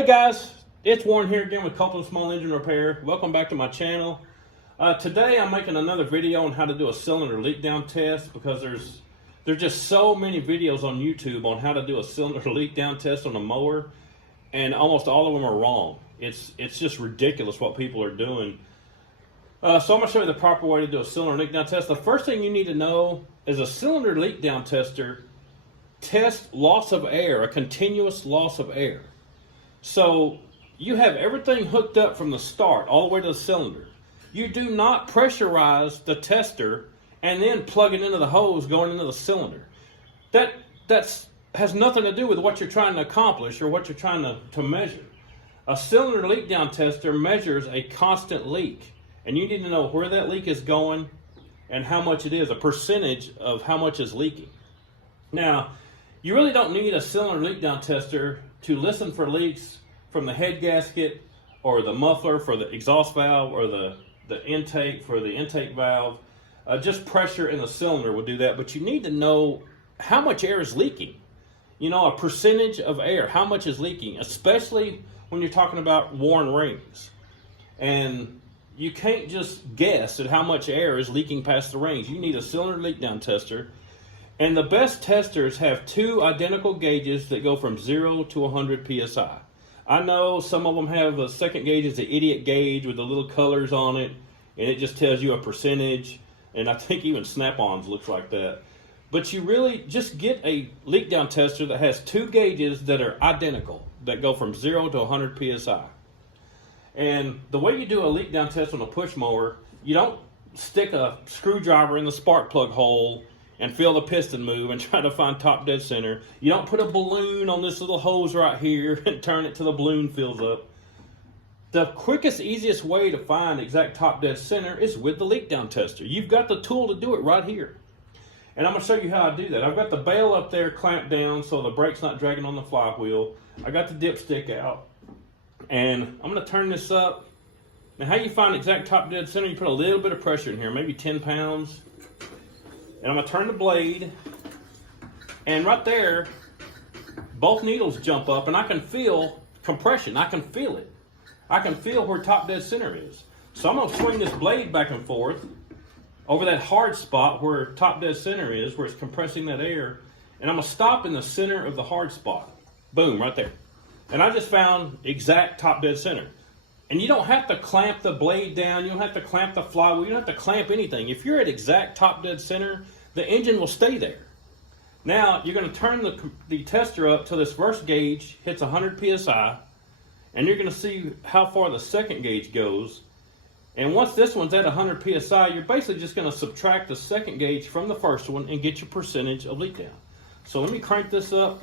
Hey guys, it's Warren here again with Copeland Small Engine Repair. Welcome back to my channel. Today I'm making another video on how to do a cylinder leak down test because there's just so many videos on YouTube on how to do a cylinder leak down test on a mower, and almost all of them are wrong. It's just ridiculous what people are doing. So I'm going to show you the proper way to do a cylinder leak down test. The first thing you need to know is a cylinder leak down tester tests loss of air, a continuous loss of air. So you have everything hooked up from the start all the way to the cylinder. You do not pressurize the tester and then plug it into the hose going into the cylinder. That has nothing to do with what you're trying to accomplish or what you're trying to measure. A cylinder leak down tester measures a constant leak, and you need to know where that leak is going and how much it is, a percentage of how much is leaking. Now, you really don't need a cylinder leak down tester to listen for leaks from the head gasket or the muffler for the exhaust valve or the intake for the intake valve. Just pressure in the cylinder will do that, but you need to know how much air is leaking. You know, a percentage of air, how much is leaking, especially when you're talking about worn rings. And you can't just guess at how much air is leaking past the rings. You need a cylinder leak down tester. And the best testers have two identical gauges that go from 0 to 100 psi. I know some of them have a second gauge, is the idiot gauge with the little colors on it, and it just tells you a percentage. And I think even Snap-ons looks like that. But you really just get a leak down tester that has two gauges that are identical, that go from 0 to 100 psi. And the way you do a leak down test on a push mower, you don't stick a screwdriver in the spark plug hole and feel the piston move and try to find top dead center. You don't put a balloon on this little hose right here and turn it till the balloon fills up. The quickest, easiest way to find exact top dead center is with the leak down tester. You've got the tool to do it right here. And I'm gonna show you how I do that. I've got the bail up there clamped down so the brake's not dragging on the flywheel. I got the dipstick out. And I'm gonna turn this up. Now how you find exact top dead center, you put a little bit of pressure in here, maybe 10 pounds. And I'm going to turn the blade, and right there, both needles jump up, and I can feel compression. I can feel it. I can feel where top dead center is. So I'm going to swing this blade back and forth over that hard spot where top dead center is, where it's compressing that air, and I'm going to stop in the center of the hard spot. Boom, right there. And I just found exact top dead center. And you don't have to clamp the blade down. You don't have to clamp the flywheel. You don't have to clamp anything. If you're at exact top dead center, the engine will stay there. Now, you're going to turn the tester up till this first gauge hits 100 psi, and you're going to see how far the second gauge goes. And once this one's at 100 psi, you're basically just going to subtract the second gauge from the first one and get your percentage of leak down. So let me crank this up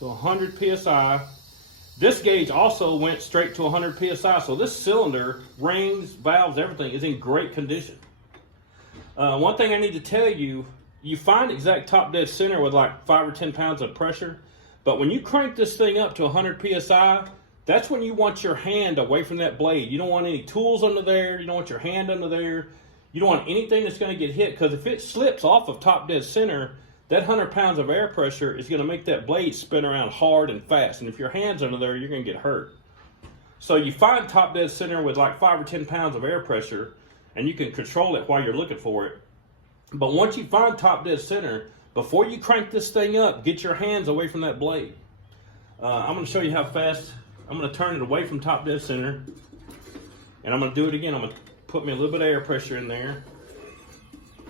to 100 psi. This gauge also went straight to 100 psi, so this cylinder, rings, valves, everything is in great condition. One thing I need to tell you, you find exact top dead center with like 5 or 10 pounds of pressure, but when you crank this thing up to 100 psi, that's when you want your hand away from that blade. You don't want any tools under there, you don't want your hand under there, you don't want anything that's going to get hit, because if it slips off of top dead center, that 100 pounds of air pressure is going to make that blade spin around hard and fast. And if your hand's under there, you're going to get hurt. So you find top dead center with like 5 or 10 pounds of air pressure, and you can control it while you're looking for it. But once you find top dead center, before you crank this thing up, get your hands away from that blade. I'm going to show you how fast. I'm going to turn it away from top dead center. And I'm going to do it again. I'm going to put me a little bit of air pressure in there.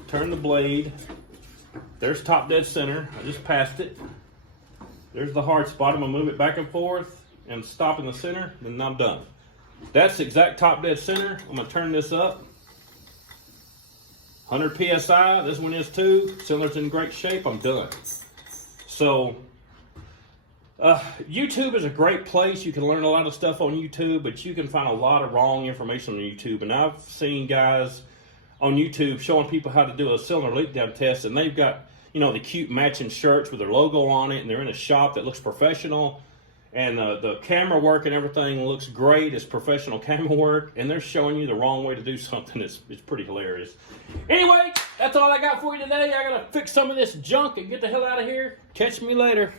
Turn the blade. There's top dead center. I just passed it. There's the hard spot. I'm going to move it back and forth and stop in the center, then I'm done. That's exact top dead center. I'm going to turn this up. 100 psi. This one is too. Cylinder's in great shape. I'm done. So, YouTube is a great place. You can learn a lot of stuff on YouTube, but you can find a lot of wrong information on YouTube. And I've seen guys on YouTube showing people how to do a cylinder leak down test, and they've got, you know, the cute matching shirts with their logo on it, and they're in a shop that looks professional, and the camera work and everything looks great. It's professional camera work, and they're showing you the wrong way to do something. It's pretty hilarious. Anyway, that's all I got for you today. I gotta fix some of this junk and get the hell out of here. Catch me later.